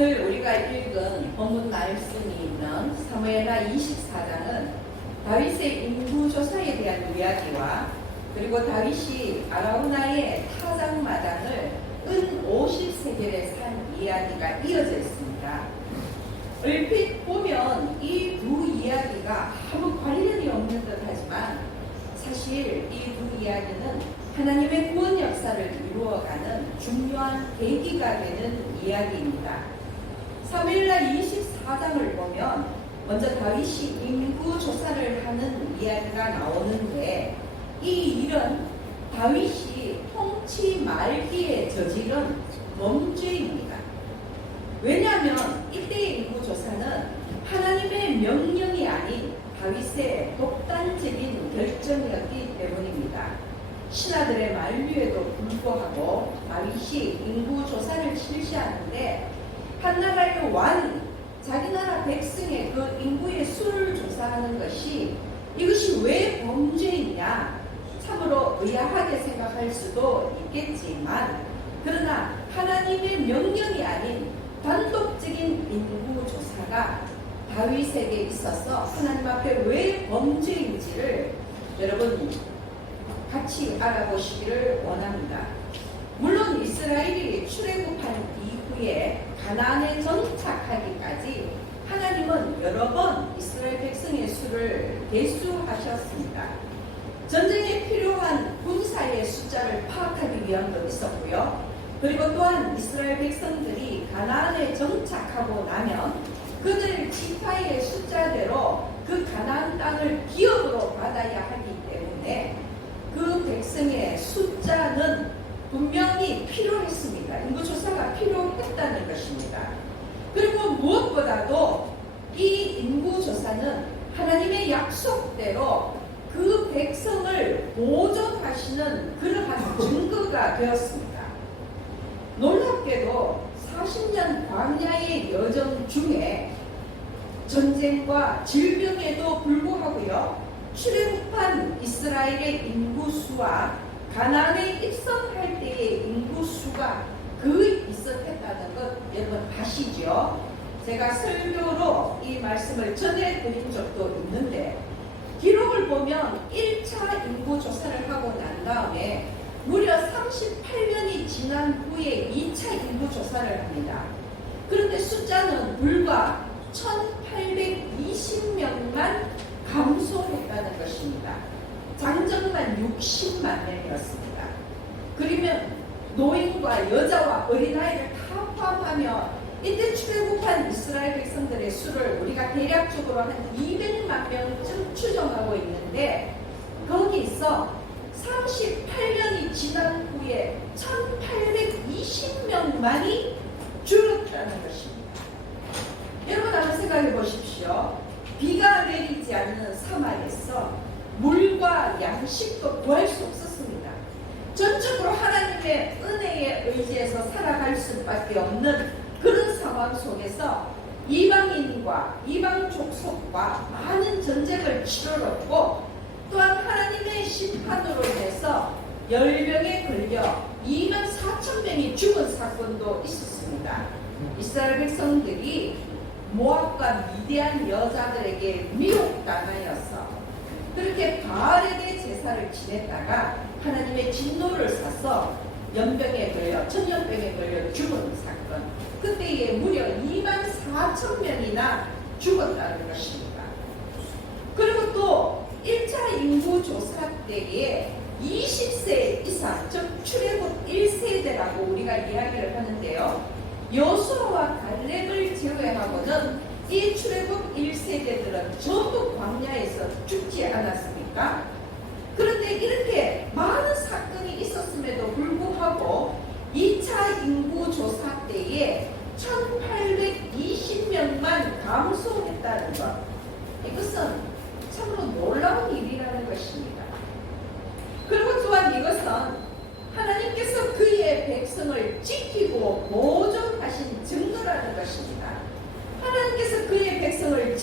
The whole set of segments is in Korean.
오늘 우리가 읽은 본문 말씀이 있는 사무엘하 24장은 다윗의 인구조사에 대한 이야기와 그리고 다윗이 아라우나의 타작마당을 은 50세겔에 산 이야기가 이어져 있습니다. 얼핏 보면 이 두 이야기가 아무 관련이 없는 듯 하지만 사실 이 두 이야기는 하나님의 구원 역사를 이루어가는 중요한 계기가 되는 이야기입니다. 사무엘하 24장을 보면 먼저 다윗이 인구 조사를 하는 이야기가 나오는데 이 일은 다윗이 통치 말기에 저지른 범죄입니다. 왜냐하면 이때의 인구 조사는 하나님의 명령이 아닌 다윗의 독단적인 결정이었기 때문입니다. 신하들의 만류에도 불구하고 다윗이 인구조사를 실시하는데 한 나라의 왕이 자기 나라 백성의 그 인구의 수를 조사하는 것이 이것이 왜 범죄이냐 참으로 의아하게 생각할 수도 있겠지만 그러나 하나님의 명령이 아닌 단독적인 인구조사가 다윗에게 있어서 하나님 앞에 왜 범죄인지를 여러분 같이 알아보시기를 원합니다. 물론 이스라엘이 출애굽한 이후에 가나안에 정착하기까지 하나님은 여러 번 이스라엘 백성의 수를 계수하셨습니다. 전쟁에 필요한 군사의 숫자를 파악하기 위함도 있었고요. 그리고 또한 이스라엘 백성들이 가나안에 정착하고 나면 그들 지파의 숫자대로 그 가나안 땅을 기업으로 받아야 하기 때문에 그 백성의 숫자는 분명히 필요했습니다. 인구조사가 필요했다는 것입니다. 그리고 무엇보다도 이 인구조사는 하나님의 약속대로 그 백성을 보존하시는 그러한 증거가 되었습니다. 놀랍게도 40년 광야의 여정 중에 전쟁과 질병에도 불구하고요. 출애굽한 이스라엘의 인구수와 가나안에 입성할 때의 인구수가 거의 비슷했다는 것 여러분 아시죠? 제가 설교로 이 말씀을 전해드린 적도 있는데 기록을 보면 1차 인구조사를 하고 난 다음에 무려 38년이 지난 후에 2차 인구조사를 합니다. 그런데 숫자는 불과 1820명만 감소했다는 것입니다. 장정만 60만 명이었습니다. 그러면 노인과 여자와 어린아이를 다 포함하며 이때 출애굽한 이스라엘 백성들의 수를 우리가 대략적으로 한 200만 명쯤 추정하고 있는데 거기서 38년이 지난 후에 1820명만이 줄었다는 것입니다. 여러분 한번 생각해 보십시오. 비가 내리지 않는 사막에서 물과 양식도 구할 수 없었습니다. 전적으로 하나님의 은혜에 의지해서 살아갈 수밖에 없는 그런 상황 속에서 이방인과 이방 족속과 많은 전쟁을 치러졌고 또한 하나님의 심판으로 인해서 열병에 걸려 24,000명이 죽은 사건도 있었습니다. 이스라엘 백성들이 모압과 미디안 여자들에게 미혹당하여서 그렇게 바알에게 제사를 지냈다가 하나님의 진노를 사서 연병에 걸려 천연병에 걸려 죽은 사건 그때에 무려 24,000명이나 죽었다는 것입니다. 그리고 또 1차 인구조사 때에 20세 이상 즉 출애굽 1세대라고 우리가 이야기를 하는데요. 여호수아와 갈렙을 제외하고는 이 출애굽 1세대들은 전부 광야에서 죽지 않았습니까? 그런데 이렇게 많은 사건이 있었음에도 불구하고 2차 인구조사 때에 1820명만 감소했다는 것 이것은 참으로 놀라운 일이라는 것입니다. 그리고 또한 이것은 하나님께서 그의 백성을 지키고 보존하신 증거라는 것입니다. 하나님께서 그의 백성을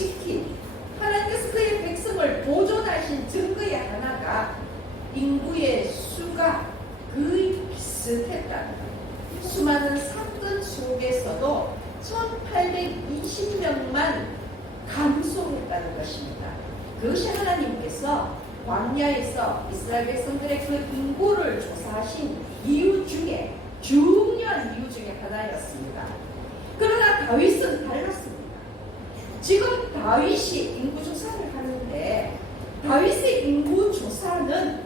하나님께서 그의 백성을 보존하신 증거의 하나가 인구의 수가 거의 비슷했다는 것. 수많은 사건 속에서도 1820명만 감소했다는 것입니다. 그것이 하나님께서 광야에서 이스라엘 백성들의 그 인구를 조사하신 이유 중에 중요한 이유 중에 하나였습니다. 그러나 다윗은 달랐습니다. 지금 다윗이 인구조사를 하는데 다윗의 인구조사는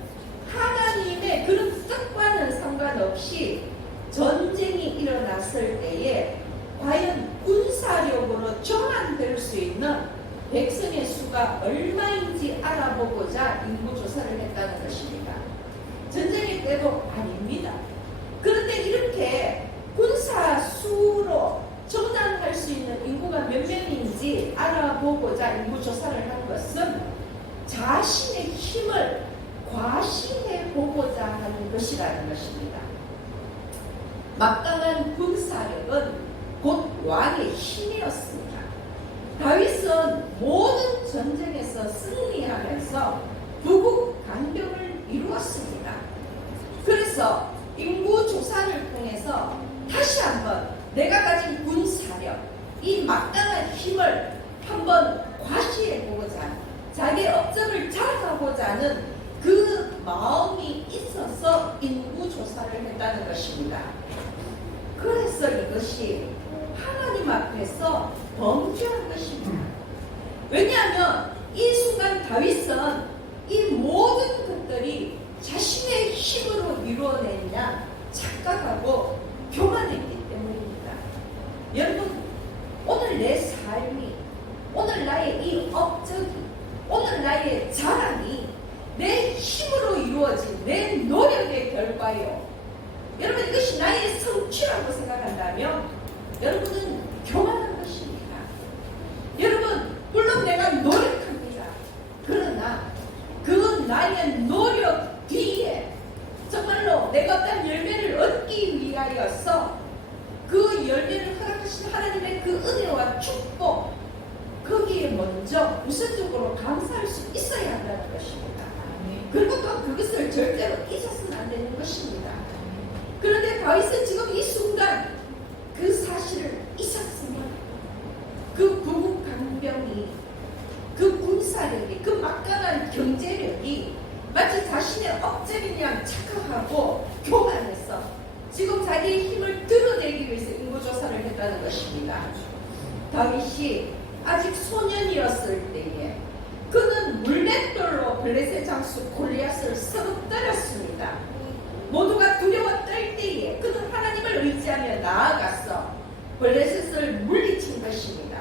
하나님의 그런 뜻과는 상관없이 전쟁이 일어났을 때에 과연 군사력으로 전환될 수 있는 백성의 수가 얼마인지 알아보고자 인구조사를 했다는 것입니다. 전쟁의 때도 아닙니다. 그런데 이렇게 군사 수로 전환할 수 있는 인구가 몇 명인지 알아보고자 인구조사를 한 것은 자신의 힘을 과시해 보고자 하는 것이라는 것입니다. 막강한 군사력은 곧 왕의 힘이었습니다. 다윗은 모든 전쟁에서 승리하면서 부국 강병을 이루었습니다. 그래서 인구조사를 통해서 다시 한번 내가 가진 군사력, 이 막강한 힘을 한번 과시해보고자, 자기의 업적을 자랑하고자 하는 그 마음이 있어서 인구조사를 했다는 것입니다. 그래서 이것이 하나님 앞에서 범죄한 것입니다. 왜냐하면 이 순간 다윗은 이 모든 것들이 자신의 힘으로 이루어냈냐 착각하고 교만했기 때문입니다. 여러분, 오늘 내 삶이, 오늘 나의 이 업적이, 오늘 나의 자랑이 내 힘으로 이루어진 내 노력의 결과요. 여러분, 이것이 나의 성취라고 생각한다면 여러분은 교만한 것입니다. 여러분, 물론 내가 노력합니다. 그러나 그 나의 노력 뒤에 정말로 내가 어떤 열매를 얻기 위하여서 그 열매를 허락하신 하나님의 그 은혜와 축복, 거기에 먼저 우선적으로 감사할 수 있어야 한다는 것입니다. 그리고 또 그것을 절대로 잊어서는 안 되는 것입니다. 그런데 다윗은 지금 이 순간 그 사실을 잊었으면 그 부국 강병이, 그 군사력이, 그 막강한 경제력이 마치 자신의 업적이냐 착각하고 교만해서 지금 자기의 힘을 드러내기 위해서 인구조사를 했다는 것입니다. 다윗이 아직 소년이었을 때에 그는 물맷돌로 블레셋 장수 골리앗을 쓰러뜨렸습니다. 모두가 두려워 떨 때에 그는 하나님을 의지하며 나아가서 블레셋을 물리친 것입니다.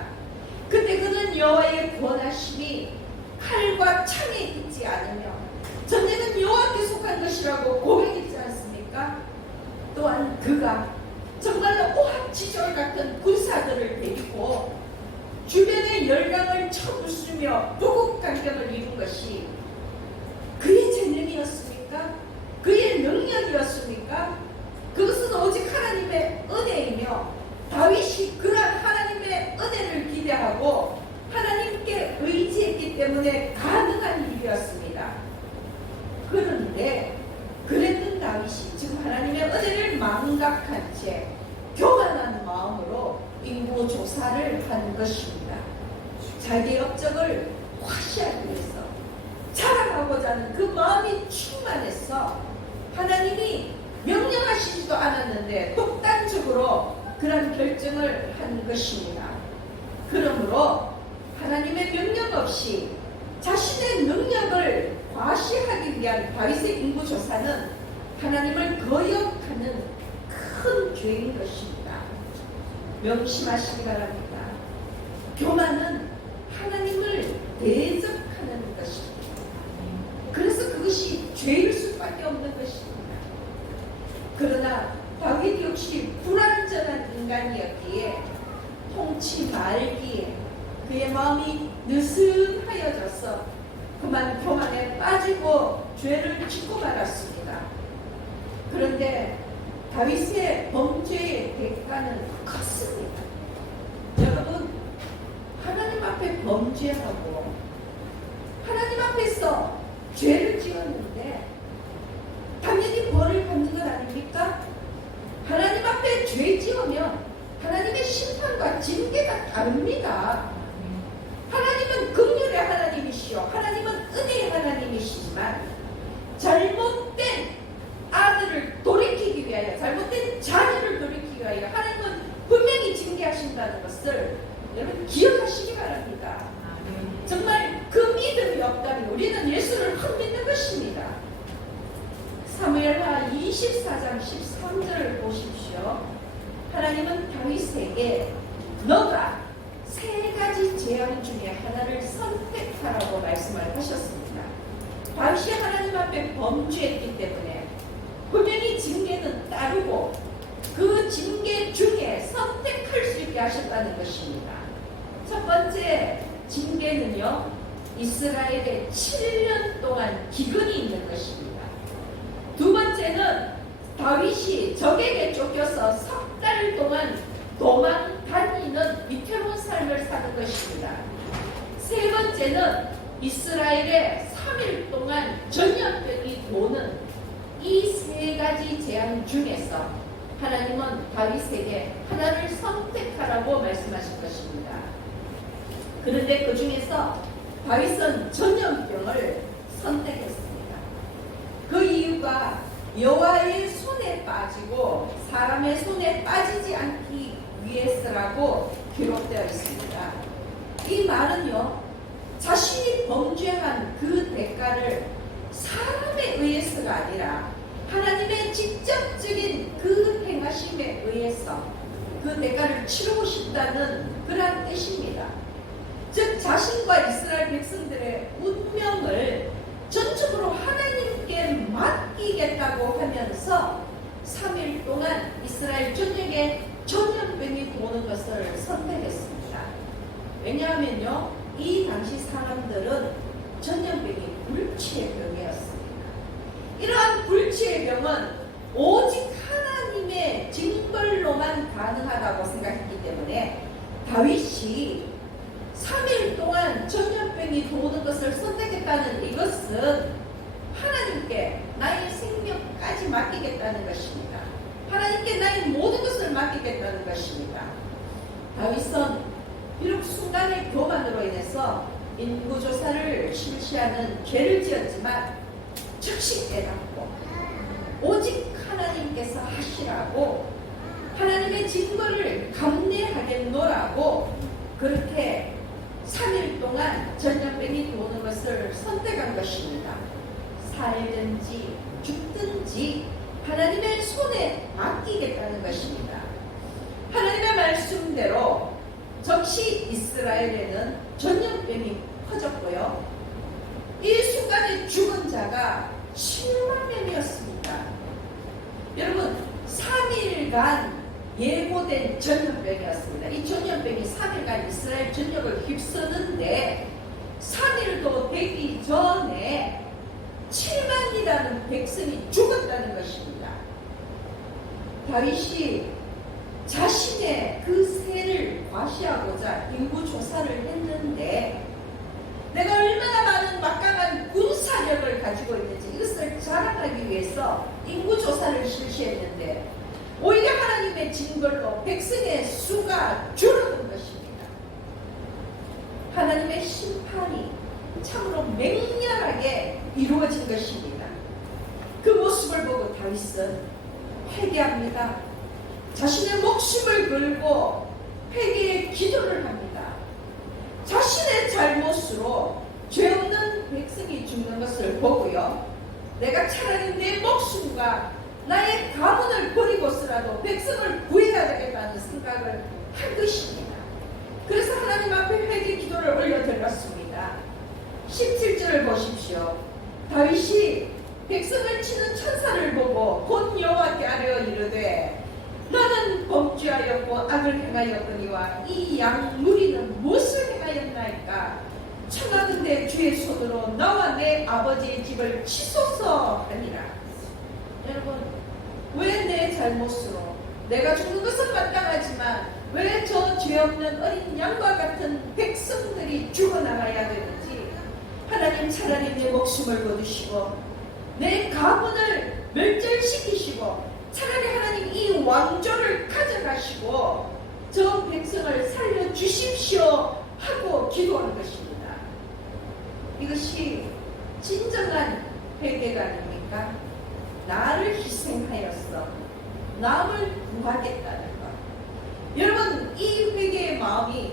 그때 그는 여호와의 권하심이 칼과 창에 있지 않으며 전쟁은 여호와께 속한 것이라고 고백했지 않습니까? 또한 그가 정말로 오합지졸 같은 군사들을 데리고 주변의 열강을 쳐부수며 부국강경을 이룬 것이 그의 재능이었습니까? 그의 능력이었습니까? 그것은 오직 하나님의 은혜이며 다윗이 그러한 하나님의 은혜를 기대하고 하나님께 의지했기 때문에 가능한 일이었습니다. 그런데 그랬던 다윗이 지금 하나님의 은혜를 망각한 채 교만한 마음으로 인구조사를 한 것입니다. 자기의 업적을 과시하기 위해서 자랑하고자 하는 그 마음이 충만해서 하나님이 명령하시지도 않았는데 독단적으로 그런 결정을 한 것입니다. 그러므로 하나님의 명령 없이 자신의 능력을 과시하기 위한 다윗의 인구조사는 하나님을 거역하는 큰 죄인 것입니다. 명심하시기 바랍니다. 교만은 하나님을 대적하는 것입니다. 그래서 그것이 죄일 수밖에 없는 것입니다. 그러나 다윗 역시 불완전한 인간이었기에 통치 말기에 그의 마음이 느슨하여져서 그만 교만에 빠지고 죄를 짓고 말았습니다. 그런데 다윗의 범죄의 대가는 컸습니다. 여러분, 하나님 앞에 범죄하고 하나님 앞에서 죄를 지었는데 당연히 벌을 받는 건 아닙니까? 하나님 앞에 죄 지으면 하나님의 심판과 24장 13절을 보십시오. 하나님은 다윗에게 너가 세 가지 재앙 중에 하나를 선택하라고 말씀을 하셨습니다. 다윗이 하나님 앞에 범죄했기 때문에 분명히 징계는 따르고 그 징계 중에 선택할 수 있게 하셨다는 것입니다. 첫 번째 징계는요, 이스라엘에 7년 동안 기근이 있는 것입니다. 두 번째는 다윗이 적에게 쫓겨서 석 달 동안 도망 다니는 위태로운 삶을 사는 것입니다. 세 번째는 이스라엘에 3일 동안 전염병이 도는 이 세 가지 재앙 중에서 하나님은 다윗에게 하나를 선택하라고 말씀하신 것입니다. 그런데 그 중에서 다윗은 전염병을 선택했습니다. 그 이유가 여호와의 손에 빠지고 사람의 손에 빠지지 않기 위해서라고 기록되어 있습니다. 이 말은요, 자신이 범죄한 그 대가를 사람에 의해서가 아니라 하나님의 직접적인 그 행하심에 의해서 그 대가를 치르고 싶다는 그런 뜻입니다. 즉 자신과 이스라엘 백성들의 운명을 전적으로 하나님께 맡기겠다고 하면서 3일 동안 이스라엘 전역에 전염병이 도는 것을 선택했습니다. 왜냐하면요, 이 당시 사람들은 전염병이 불치의 병이었습니다. 이러한 불치의 병은 오직 하나님의 징벌로만 가능하다고 생각했기 때문에 다윗이 3일 동안 전염병이 도는 것을 선택했다는 이것은 하나님께 나의 생명까지 맡기겠다는 것입니다. 하나님께 나의 모든 것을 맡기겠다는 것입니다. 다윗은 비록 순간의 교만으로 인해서 인구조사를 실시하는 죄를 지었지만 즉시 깨닫고 오직 하나님께서 하시라고 하나님의 징벌을 감내하겠노라고 그렇게 3일 동안 전염병이 도는 것을 선택한 것입니다. 살든지 죽든지 하나님의 손에 맡기겠다는 것입니다. 하나님의 말씀대로 즉시 이스라엘에는 전염병이 퍼졌고요. 이 순간에 죽은 자가 7만 명이었습니다. 여러분, 3일간 예고된 전염병이었습니다. 이 전염병이 3일간 이스라엘 전역을 휩쓰는데 3일도 되기 전에 7만이라는 백성이 죽었다는 것입니다. 다윗이 자신의 그 세를 과시하고자 인구조사를 했는데 내가 얼마나 많은 막강한 군사력을 가지고 있는지 이것을 자랑하기 위해서 인구조사를 실시했는데 오히려 하나님의 징벌로 백성의 수가 줄어든 것입니다. 하나님의 심판이 참으로 맹렬하게 이루어진 것입니다. 그 모습을 보고 다윗은 회개합니다. 자신의 목숨을 걸고 회개의 기도를 합니다. 자신의 잘못으로 죄 없는 백성이 죽는 것을 보고요, 내가 차라리 내 목숨과 나의 가문을 버리고서라도 백성을 구해야 되겠다는 생각을 한 것입니다. 그래서 하나님 앞에 회개 기도를 올려드렸습니다. 17절을 보십시오. 다윗이 백성을 치는 천사를 보고 곧 여호와께 아뢰어 이르되 나는 범죄하였고 악을 행하였거니와 이 양 무리는 무엇을 행하였나이까? 청하건대 주의 손으로 나와 내 아버지의 집을 치소서 하니라. 여러분, 왜 내 잘못으로 내가 죽는 것은 마땅하지만 왜 저 죄 없는 어린 양과 같은 백성들이 죽어나가야 되는지, 하나님 차라리 내 목숨을 거두시고 내 가문을 멸절시키시고 차라리 하나님 이 왕조를 가져가시고 저 백성을 살려주십시오 하고 기도한 것입니다. 이것이 진정한 회개가 아닙니까? 나를 희생하였어 남을 구하겠다는 것. 여러분, 이 회개의 마음이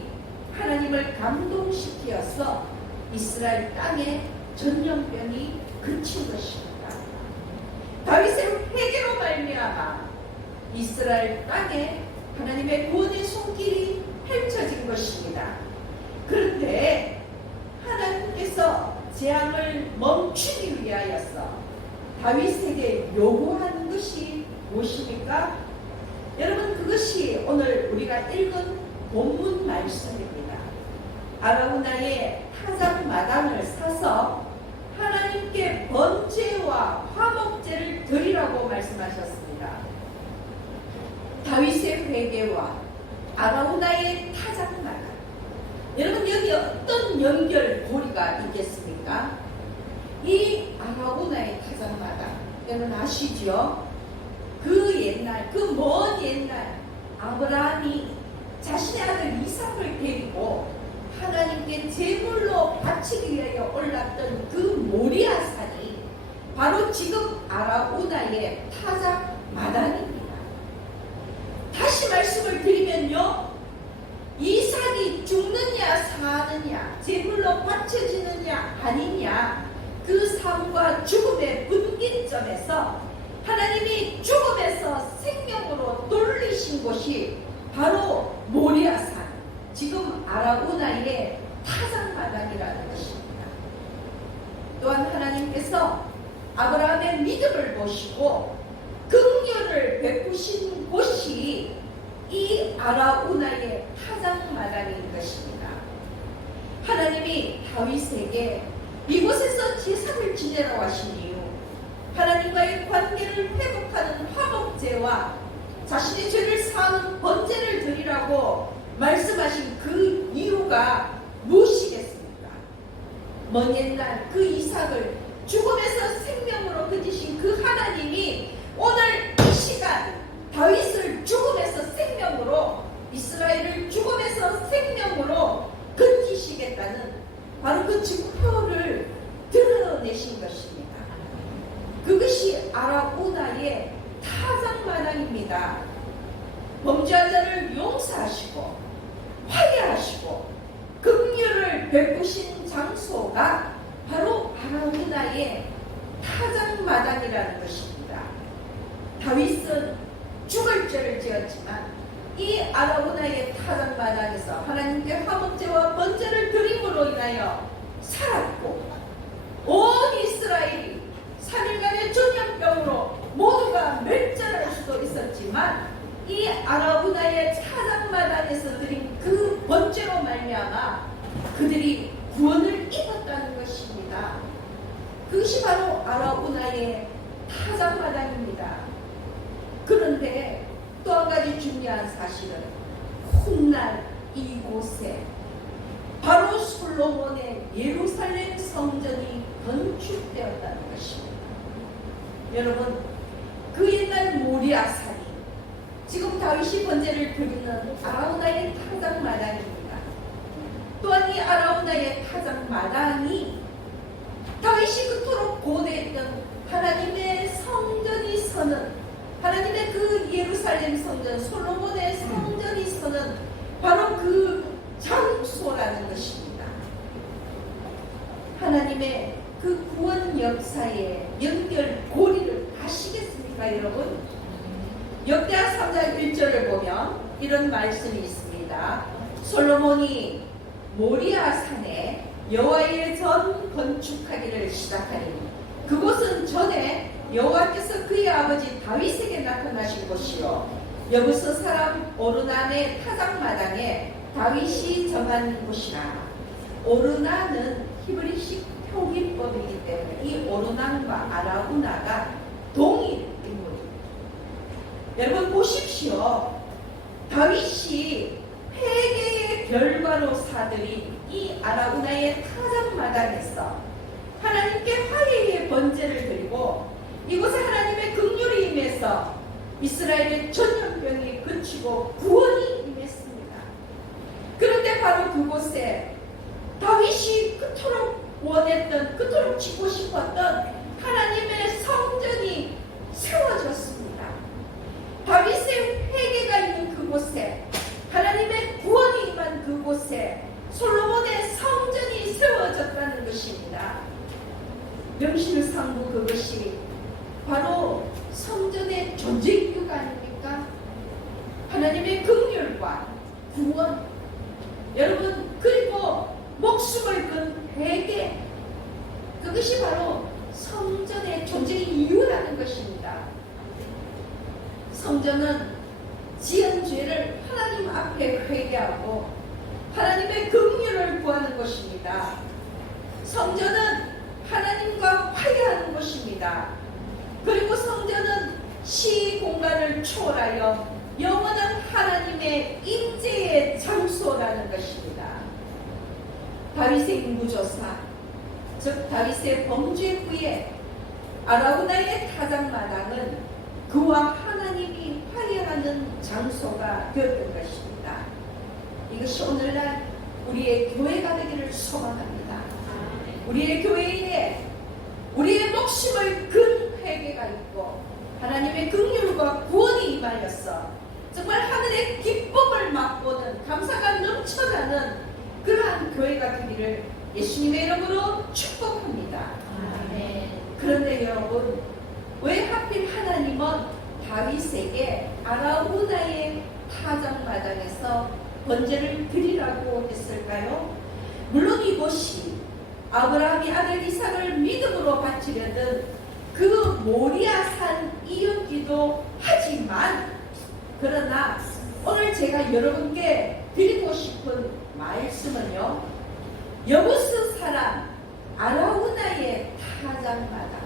하나님을 감동시키어서 이스라엘 땅에 전염병이 그친 것입니다. 다윗의 회개로 말미암아 이스라엘 땅에 하나님의 구원의 손길이 펼쳐진 것입니다. 그런데 하나님께서 재앙을 멈추기 위하여서 다윗에게 요구하는 것이 무엇입니까? 여러분, 그것이 오늘 우리가 읽은 본문 말씀입니다. 아라우나의 타작마당을 사서 하나님께 번제와 화목제를 드리라고 말씀하셨습니다. 다윗의 회개와 아라우나의 타작마당, 여러분, 여기 어떤 연결고리가 있겠습니까? 이 아라우나의 타작마당, 여러분 아시죠? 그 옛날, 그 먼 옛날 아브라함이 자신의 아들 이삭을 데리고 하나님께 제물로 바치기 위하여 올랐던 그 모리아산이 바로 지금 아라우나의 타작마당입니다. 다시 말씀을 드리면요, 이삭이 죽느냐 사느냐, 제물로 바쳐지느냐 아니냐, 그 삶과 죽음의 분기점에서 하나님이 죽음에서 생명으로 돌리신 곳이 바로 모리아산, 지금 아라우나의 타작마당이라는 것입니다. 또한 하나님께서 아브라함의 믿음을 보시고 긍휼을 베푸신 곳이 이 아라우나의 타작마당인 것입니다. 하나님이 다윗에게 이곳에서 제사를 지내라고 하신 이유, 하나님과의 관계를 회복하는 화목제와 자신의 죄를 사하는 번제를 드리라고 말씀하신 그 이유가 무엇이겠습니까? 먼 옛날 그 이삭을 죽음에서 생명으로 거두신 그 하나님이 오늘 이 시간 다윗을 죽음에서 생명으로, 이스라엘을 죽음에서 생명으로 건지시겠다는 바로 그 증표를 드러내신 것입니다. 그것이 아라우나의 타작마당입니다. 범죄한 자를 용서하시고 화해하시고 긍휼을 베푸신 장소가 바로 아라우나의 타작마당이라는 것입니다. 다윗은 죽을 죄를 지었지만 이 아라우나의 타작마당에서 하나님께 화목제와 번제를 드림으로 인하여 살았고, 온 이스라엘이 3일간의 전염병으로 모두가 멸절할 수도 있었지만 이 아라우나의 타작마당에서 드린 그 번제로 말미암아 그들이 구원을 입었다는 것입니다. 그것이 바로 아라우나의 타작마당입니다. 그런데 또 한 가지 중요한 사실은 훗날 이곳에 바로 솔로몬의 예루살렘 성전이 건축되었다는 것입니다. 여러분, 그 옛날 모리아산이 지금 다윗이 번제를 드리는 아라우나의 타작마당입니다. 또한 이 아라우나의 타작마당이 다윗이 그토록 고대했던 하나님의 성전이 서는, 하나님의 그 예루살렘 성전, 솔로몬의 성전이 서는 바로 그 장소라는 것입니다. 하나님의 그 구원 역사의 연결고리를 아시겠습니까, 여러분? 역대하 3장 1절을 보면 이런 말씀이 있습니다. 솔로몬이 모리아산에 여호와의 전 건축하기를 시작하니 그곳은 전에 여호와께서 그의 아버지 다윗에게 나타나신 곳이요 여부스 사람 오르난의 타작마당에 다윗이 정한 곳이라. 오르난은 히브리식 표기법이기 때문에 이 오르난과 아라우나가 동일 인물입니다. 여러분 보십시오. 다윗이 회개의 결과로 사들인 이 아라우나의 타작마당에서 하나님께 화해의 번제를 드리고 이곳에 하나님의 긍휼이 임해서 이스라엘의 전염병이 그치고 구원이 임했습니다. 그런데 바로 그곳에 다윗이 그토록 원했던, 그토록 짓고 싶었던 하나님의 성전이 세워졌습니다. 다윗의 회개가 있는 그곳에, 하나님의 구원이 임한 그곳에 솔로몬의 성전이 세워졌다는 것입니다. 명실상부 그것이 바로 성전의 존재 아닙니까? 하나님의 긍휼과 구원, 여러분, 그리고 목숨을 건 회개, 그것이 바로 성전의 존재의 이유라는 것입니다. 성전은 지은 죄를 하나님 앞에 회개하고 하나님의 긍휼을 구하는 것입니다. 성전은 하나님과 화해하는 것입니다. 그리고 성전은 시 공간을 초월하여 영원한 하나님의 임재의 장소라는 것입니다. 다윗의 인구조사, 즉 다윗의 범죄 후에 아라우나의 타작마당은 그와 하나님이 화해하는 장소가 되었던 것입니다. 이것이 오늘날 우리의 교회가 되기를 소망합니다. 우리의 교회에 우리의 목숨을 근 회개가 있고 하나님의 긍휼과 구원이 임하여서 정말 하늘의 기쁨을 맛보는 감사가 넘쳐나는 그러한 교회가 되기를 예수님의 이름으로 축복합니다. 그런데 여러분, 왜 하필 하나님은 다윗에게 아라우나의 타작마당에서 번제를 드리라고 했을까요? 물론 이것이 아브라함이 아들 이삭을 믿음으로 바치려던 그 모리아산 이었기도 하지만, 그러나 오늘 제가 여러분께 드리고 싶은 말씀은요, 여부스 사람 아라우나의 타작마당,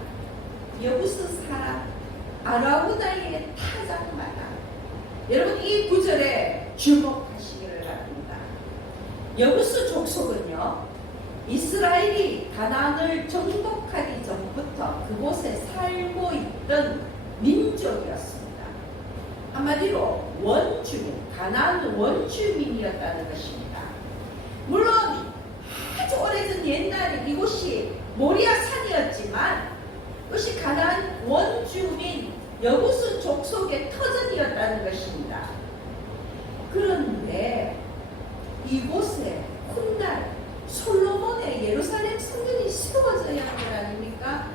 여부스 사람 아라우나의 타작마당. 여러분, 이 구절에 주목하시기를 바랍니다. 여부스 족속은요, 이스라엘이 가나안을 정복하기 전부터 그곳에 살고 있던 민족이었습니다. 한마디로 원주민, 가나안 원주민이었다는 것입니다. 물론 아주 오래전 옛날에 이곳이 모리아산이었지만 이것이 가나안 원주민 여부스 족속의 터전이었다는 것입니다. 그런데 이곳에 훗날 솔로몬의 예루살렘 성전이 세워져야 하는 것 아닙니까?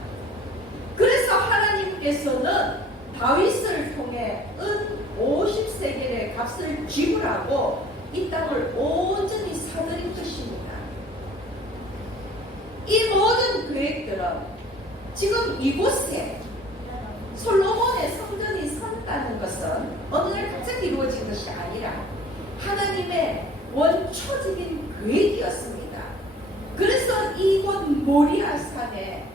그래서 하나님께서는 다윗을 통해 은 50세겔의 값을 지불하고 이 땅을 온전히 사들인 것입니다. 이 모든 계획들은 지금 이곳에 솔로몬의 성전이 선다는 것은 어느 날 갑자기 이루어진 것이 아니라 하나님의 원초적인 계획이었습니다. 그래서 이곳 모리아산에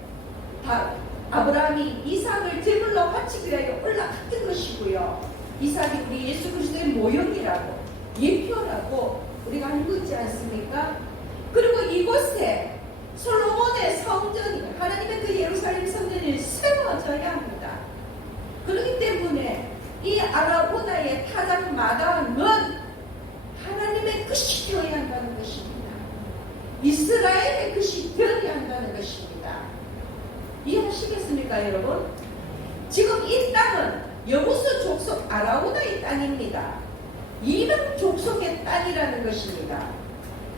아브라함이 이삭을 제물로 바치기 위하여 올라갔던 것이고요. 이삭이 우리 예수 그리스도의 모형이라고, 예표라고 우리가 알고 있지 않습니까? 그리고 이곳에 솔로몬의 성전이, 하나님의 그 예루살렘 성전이 세워져야 합니다. 그렇기 때문에 이 아라우나의 타작마당은 하나님의 것이 되어야 한다는 것입니다. 이스라엘의 것이 되어야 한다는 것입니다. 이해하시겠습니까, 여러분? 지금 이 땅은 여부스 족속 아라우나의 땅입니다. 이방 족속의 땅이라는 것입니다.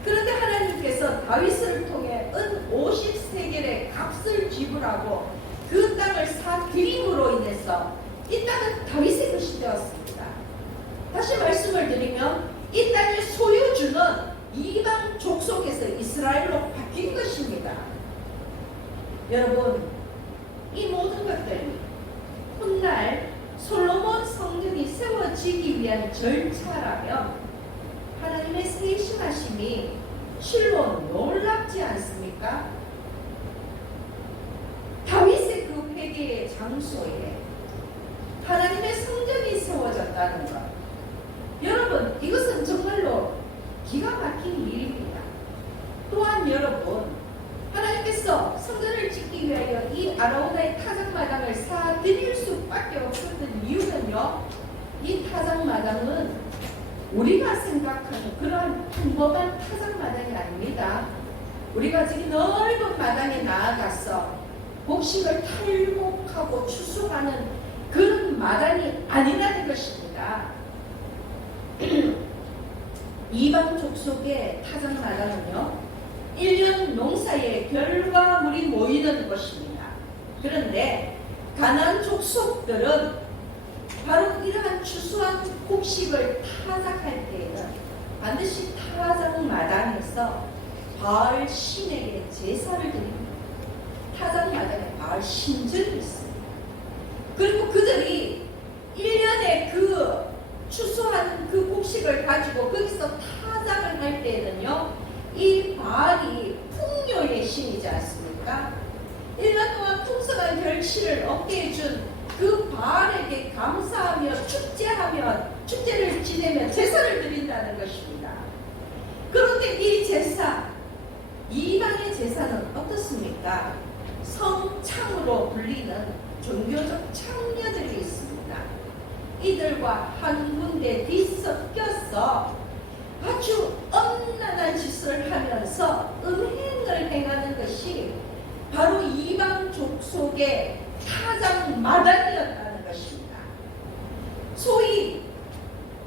그런데 하나님께서 다윗을 통해 은 50세겔의 값을 지불하고 그 땅을 사드림으로 인해서 이 땅은 다윗의 것이 되었습니다. 다시 말씀을 드리면 이 땅의 소유주는 이방 족속에서 이스라엘로 바뀐 것입니다. 여러분, 이 모든 것들이 훗날 솔로몬 성전이 세워지기 위한 절차라면 하나님의 세심하심이 실로 놀랍지 않습니까? 다윗의 그 회개의 장소에 하나님의 성전이 세워졌다는 것, 여러분, 이것은 정말로 기가 막힌 일입니다. 또한 여러분, 하나님께서 성전을 짓기 위하여 이 아라우나의 타작마당을 사드릴 수밖에 없었던 이유는요, 이 타작마당은 우리가 생각하는 그런 평범한 타작마당이 아닙니다. 우리가 지금 넓은 마당에 나아가서 곡식을 탈곡하고 추수하는 그런 마당이 아니라는 것입니다. 이방 족속의 타작마당은요, 1년 농사의 결과물이 모이는 것입니다. 그런데 가나안 족속들은 바로 이러한 추수한 곡식을 타작할 때에는 반드시 타작마당에서 바알 신에게 제사를 드립니다. 타작마당에 바알 신전이 있습니다. 그리고 그들이 1년에 그 추수한 그 곡식을 가지고 거기서 타작을 할 때에는요, 이 바알이 풍요의 신이지 않습니까? 1년 동안 풍성한 결실을 얻게 해준 그 바알에게 감사하며 축제를 지내며 제사를 드린다는 것입니다. 그런데 이 제사, 이방의 제사는 어떻습니까? 성창으로 불리는 종교적 창녀들이 있습니다. 이들과 한 군데 뒤섞여서 아주 엄난한 짓을 하면서 음행을 행하는 것이 바로 이방 족속의 타작마당이었다는 것입니다. 소위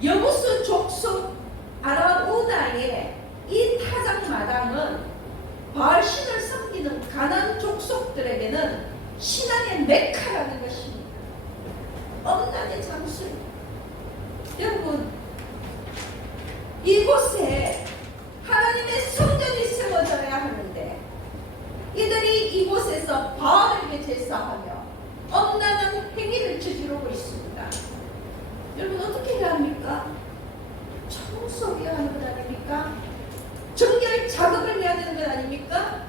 여부수 족속 아라우나의 이 타작마당은 바알신을 섬기는 가나안 족속들에게는 신앙의 메카라는 것입니다. 엄난의 장소입니다. 여러분, 이곳에 하나님의 성전이 세워져야 하는데 이들이 이곳에서 바알에게 제사하며 엄난한 행위를 저지르고 있습니다. 여러분, 어떻게 해야 합니까? 청소해야 하는 것 아닙니까? 정결 작업을 해야 되는 것 아닙니까?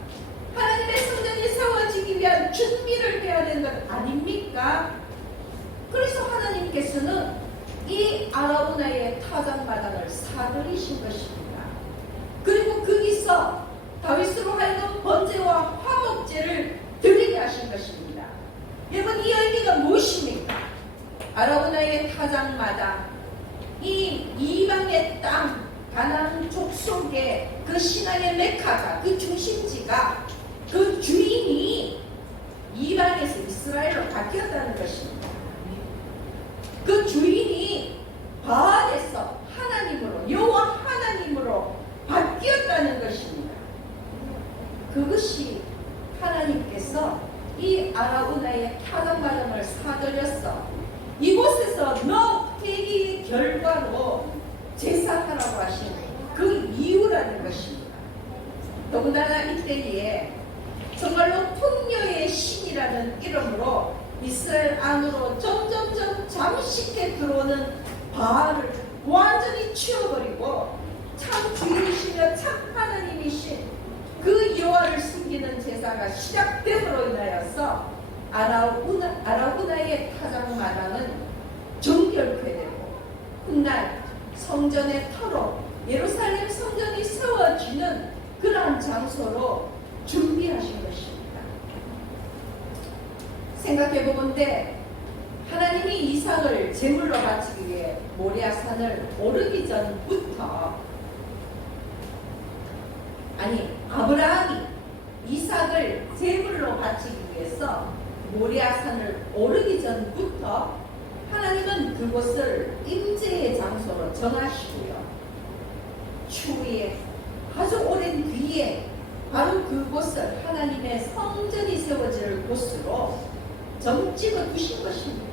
하나님의 성전이 세워지기 위한 준비를 해야 되는 것 아닙니까? 그래서 하나님께서는 이 아라우나의 타작마당을 사들이신 것입니다. 그리고 거기서 다윗으로 하여금 번제와 화목제를 드리게 하신 것입니다. 여러분, 이 의미가 무엇입니까? 아라우나의 타작마당, 이 이방의 땅, 가나안 족속의 그 신앙의 메카가, 그 중심지가, 그 주인이 이방에서 이스라엘로 바뀌었다는 것입니다. 그 주인이 바알에서 하나님으로, 여호와 하나님으로 바뀌었다는 것입니다. 그것이 하나님께서 이 아라우나의 타작마당을 사들여서 이곳에서 너 회개의 결과로 제사하라고 하신 그 이유라는 것입니다. 더군다나 이때에 정말로 풍요의 신이라는 이름으로 이스라엘 안으로 점점점 잠식해 들어오는 바알을 완전히 치워버리고 참 주인이시며 참 하나님이신 그 여호와를 섬기는 제사가 시작됨으로 인하여서 아라우나의 타작마당은 정결케되고 훗날 성전의 터로 예루살렘 성전이 세워지는 그러한 장소로 준비하신 것입니다. 생각해보건대 하나님이 이삭을 제물로 바치기 위해 모리아산을 오르기 전부터, 아브라함이 이삭을 제물로 바치기 위해서 모리아산을 오르기 전부터 하나님은 그곳을 임재의 장소로 정하시고요. 추후에 아주 오랜 뒤에 바로 그곳을 하나님의 성전이 세워질 곳으로 점찍어 두신 것입니다.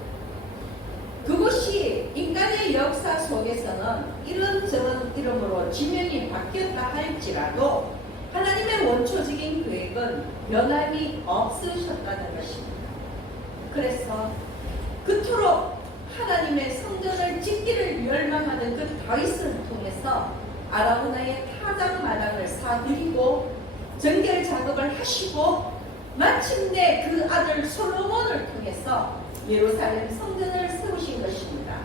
그곳이 인간의 역사 속에서는 이런저런 이름으로 지명이 바뀌었다 할지라도 하나님의 원초적인 계획은 변함이 없으셨다는 것입니다. 그래서 그토록 하나님의 성전을 짓기를 열망하는 그 다윗을 통해서 아라우나의 타작마당을 사들이고 정결 작업을 하시고 마침내 그 아들 솔로몬을 통해서 예루살렘 성전을 세우신 것입니다.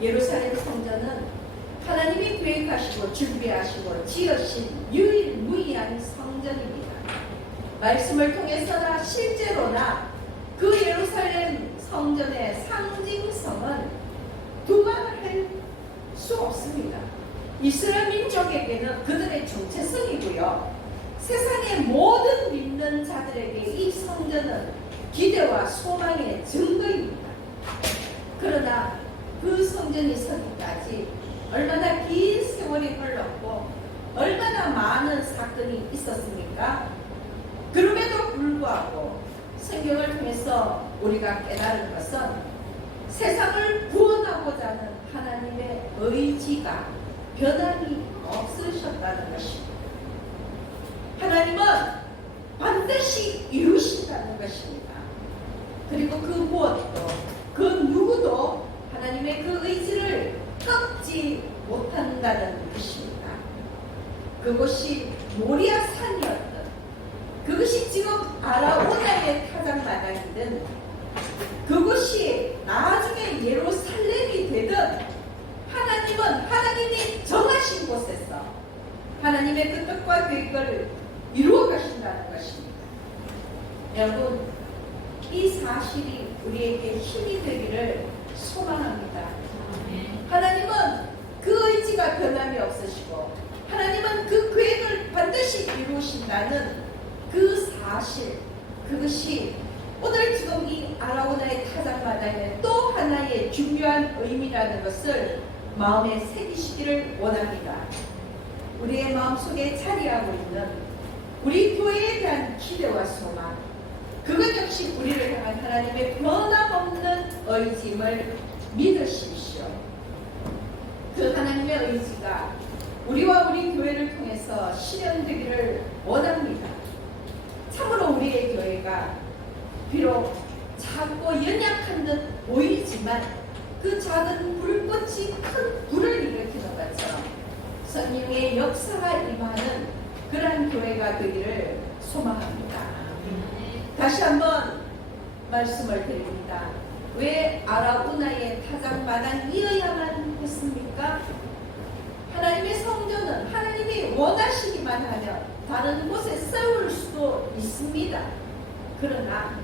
예루살렘 성전은 하나님이 계획하시고 준비하시고 지으신 유일무이한 성전입니다. 말씀을 통해서나 실제로나 그 예루살렘 성전의 상징성은 두말할 수 없습니다. 이스라엘 민족에게는 그들의 정체성이고요. 세상의 모든 믿는 자들에게 이 성전은 기대와 소망의 증거입니다. 그러나 그 성전이 서기까지 얼마나 긴 세월이 흘렀고 얼마나 많은 사건이 있었습니까? 그럼에도 불구하고 성경을 통해서 우리가 깨달은 것은 세상을 구원하고자 하는 하나님의 의지가 변함이 없으셨다는 것입니다. 하나님은 반드시 이루신다는 것입니다. 그리고 그 무엇도 그 누구도 하나님의 그 의지를 꺾지 못한다는 것입니다. 그것이 모리아 산이었던, 그것이 지금 아라우나의 타작마당이든, 그것이 나중에 예루살렘이 되든, 하나님은 하나님이 정하신 곳에서 하나님의 그 뜻과 계획을 이루어 가신다는 것입니다. 여러분, 이 사실이 우리에게 힘이 되기를 소망합니다. 하나님은 그 의지가 변함이 없으시고, 하나님은 그 계획을 반드시 이루신다는 그 사실, 그것이 오늘 지금 이 아라우나의 타작마당에 또 하나의 중요한 의미라는 것을 마음에 새기시기를 원합니다. 우리의 마음속에 자리하고 있는 우리 교회에 대한 기대와 소망, 그것 역시 우리를 향한 하나님의 변함없는 의지임을 믿으십시오. 그 하나님의 의지가 우리와 우리 교회를 통해서 실현되기를 원합니다. 참으로 우리의 교회가 비록 작고 연약한 듯 보이지만 그 작은 불꽃이 큰 불을 일으키는 것처럼 성령의 역사가 임하는 그러한 교회가 되기를 소망합니다. 다시 한번 말씀을 드립니다. 왜 아라우나의 타작마당이어야만 했습니까? 하나님의 성전은 하나님이 원하시기만 하면 다른 곳에 세울 수도 있습니다. 그러나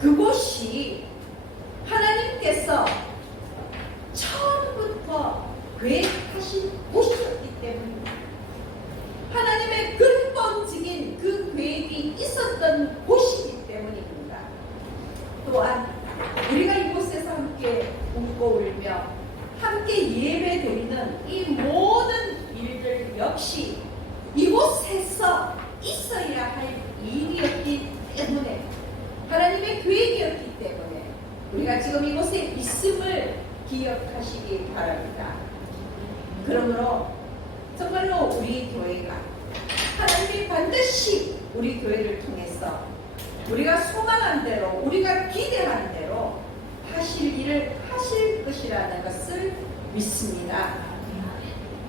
그곳이 하나님께서 처음부터 계획하신 곳이었기 때문입니다. 하나님의 근본적인 그 계획이 있었던 곳이기 때문입니다. 또한 우리가 이곳에서 함께 웃고 울며 함께 예배드리는 이 모든 일들 역시 이곳에서 있어야 할 일이었기 때문에, 하나님의 계획이었기 때문에 우리가 지금 이곳에 있음을 기억하시기 바랍니다. 그러므로 정말로 우리 교회가 하나님이 반드시 우리 교회를 통해서 우리가 소망한 대로, 우리가 기대한 대로 하실 일을 하실 것이라는 것을 믿습니다.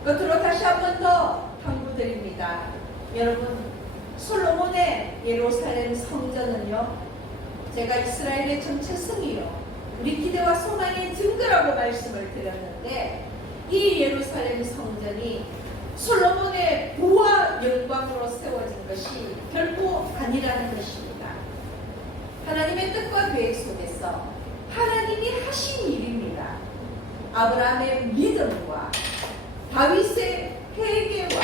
끝으로 다시 한 번 더 당부드립니다. 여러분, 솔로몬의 예루살렘 성전은요, 제가 이스라엘의 정체성이요, 우리 기대와 소망의 증거라고 말씀을 드렸는데, 이 예루살렘 성전이 솔로몬의 부와 영광으로 세워진 것이 결코 아니라는 것입니다. 하나님의 뜻과 계획 속에서 하나님이 하신 일입니다. 아브라함의 믿음과 다윗의 회개와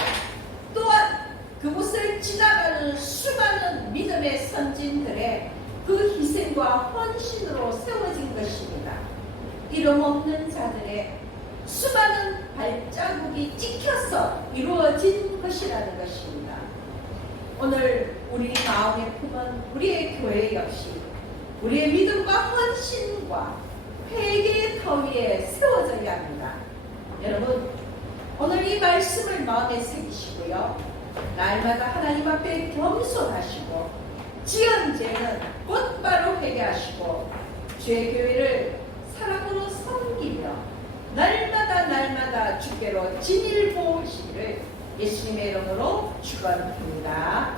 또한 그곳을 지나가는 수많은 믿음의 선진들의 그 희생과 헌신으로 세워진 것입니다. 이름 없는 자들의 수많은 발자국이 찍혀서 이루어진 것이라는 것입니다. 오늘 우리 마음에 품은 우리의 교회 역시 우리의 믿음과 헌신과 회개의 터 위에 세워져야 합니다. 여러분, 오늘 이 말씀을 마음에 새기시고요, 날마다 하나님 앞에 겸손하시고 지은 죄는 곧바로 회개하시고 주의 교회를 사랑으로 섬기며 날마다 주께로 진일 보시기를 예수님의 이름으로 축원합니다.